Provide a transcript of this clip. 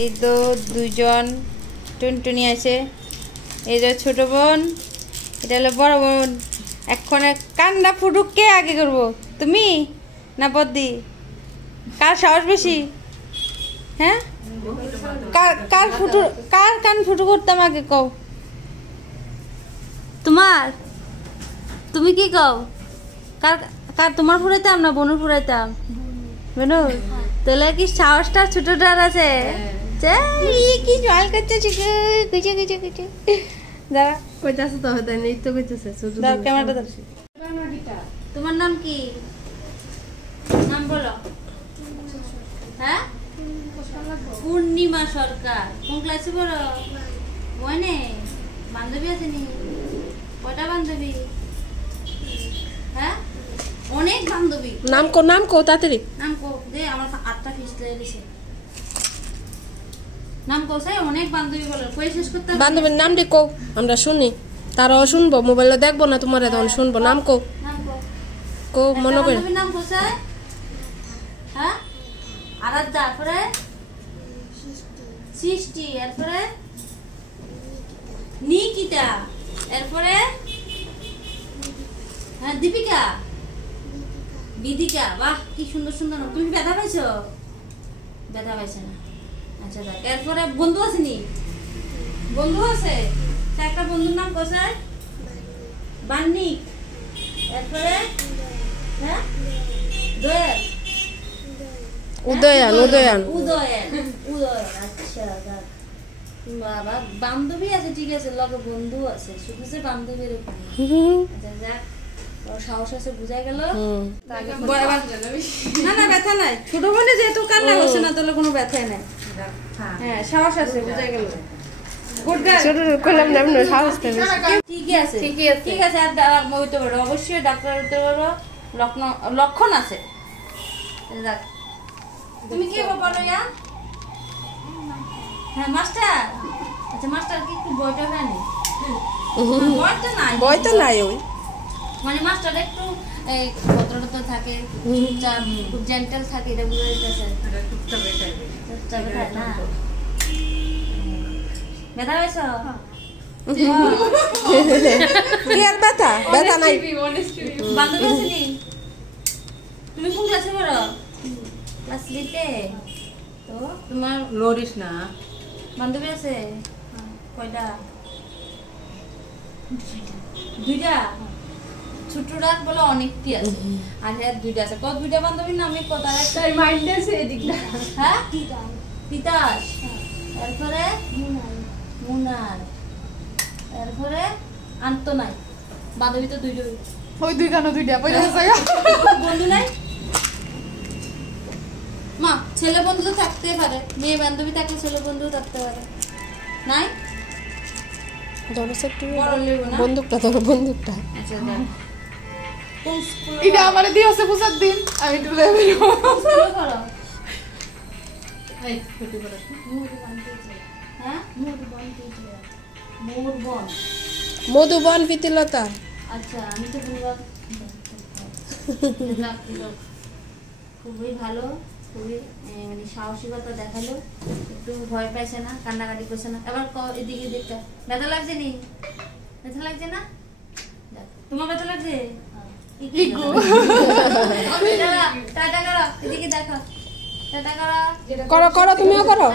এই তো দুজন টুনটুনি আছে, এই যে ছোট বোন, এটা হলো বড় বোন। এখন কান্না ফুটুক কে আগে করবো, তুমি না বদ্দি? কার সাহস বেশি? হ্যাঁ, কার ফুটু, কার কান ফুটু করতাম আগে কও? তোমার? তুমি কি কও? কার কার তোমার ফুরাইতাম না বনুর ফুরাইতাম? বনু, তোলা কি সাহসটা ছোটটার আছে? কি জল করছে কিচে কিচে কিচে। দাঁড়া, কইতাছে তো হতে নেই তো কইতাছে শুধু দাঁড়া ক্যামেরাটা ধর। তোমার নাম কি? নাম বলো। হ্যাঁ, পূর্ণিমা সরকার। কোন ক্লাসে পড়ো? ওয়ানে। বান্ধবী আছে নি? কয়টা বান্ধবী? হ্যাঁ, অনেক বান্ধবী। নাম কো তাড়াতাড়ি নাম কো দে, আমার 8টা ফিস লেগে দিছে। নাম কো সাই, অনেক বান্ধবী বলো, কই শেষ করতে হবে? বান্ধবীর নাম দি কো, আমরা শুনি, তারাও শুনবো, মোবাইলে দেখবো না তোমারে, তখন শুনবো। নাম কো, নাম কো, কো মনে করে। বান্ধবীর নাম কো সাই? হ্যাঁ, আরাধ্যা, এরপরে সৃষ্টি, এরপরে নিকিতা, এরপরে হ্যাঁ দীপিকা, বিদিকা। বাহ, কি সুন্দর সুন্দর নাম। তুমি ব্যথা পাইছো? ব্যথা পাইছে না, আচ্ছা যাক। এরপরে বন্ধু আছে নি? বন্ধু আছে, একটা বন্ধুর নাম কোথায়? বান্নি। এরপরে হ্যাঁ দয়াল, উদয়ান উদয়ান উদয়ন, উদয়ন। আচ্ছা যাক, বাবা বান্ধবী আছে, ঠিক আছে, লগে বন্ধু আছে, শুধু যে বান্ধবীর উপর। আচ্ছা যাক, ওর সাহস আছে, বুঝাই গেল। না না, ব্যথা নাই। ছোট বোনে যেহেতু কান্না করছে না, তাহলে কোনো ব্যথাই নাই। হ্যাঁ, সাহস আছে, বুঝাই গেল। Good girl. ছোট কইলাম না এমন সাহস থাকে। ঠিক আছে ঠিক আছে, আর হইতে পারো, অবশ্যই ডাক্তার হইতে পারো, লক্ষণ আছে। যাক, তুমি কি বলো ইয়া? হ্যাঁ মাস্টার। আচ্ছা মাস্টার কি একটু বইটা নেই? বই তো নাই, ওই মানে মাস্টার একটু ভদ্রতা থাকে, চুপচাপ, খুব জেন্টাল থাকে, এটা বুঝা যাইতেছে। না ব্যথা পাইছ? কি আর ব্যথা? ব্যথা নাই। বান্ধবী আছে নি? তুমি কোন ক্লাসে পড়ো? ক্লাস 3-তে। তো তোমার লড়িস না। বান্ধবী আছে কয়টা? 2টা। ছোটরা বলে অনেকটি আছে, আর হ্যাঁ 2টা আছে। কত 2টা বান্ধবীর নামে কত? তাই মাইন্ড আছে এদিকটা। হ্যাঁ, তিতাস, এরপরে মুনার, এরপরে আন্তনাই। বান্ধবী তো 2টা। ওই দুইটা বন্ধু নাই? মা, ছেলে বন্ধু তো থাকতে পারে, মেয়ে বান্ধবী থাকলে ছেলে বন্ধু থাকতে পারে। নাই? বন্দুকটা ধরো, বন্দুকটা। আচ্ছা দেখ, কোন স্কুলে এটা আমারে দিয়েছে বুঝার দিন, আমি একটু লেভেল স্কুলে করো? এই ছুটি করে হ্যাঁ, মোরবন। মধুবন প্রীতিলতা। আচ্ছা, আমি তো বললাম খুবই ভালো, খুবই মানে সাহসিকতা দেখালো, একটু ভয় পাইছে না, কান্নাকাটি করছে না। এবার এদিকে দেখতে ব্যথা লাগছে নি? ব্যথা লাগছে না? তোমার ব্যথা লাগছে? টাটা করো, এদিকে দেখো, টাটা করো, করো করো, তুমিও করো।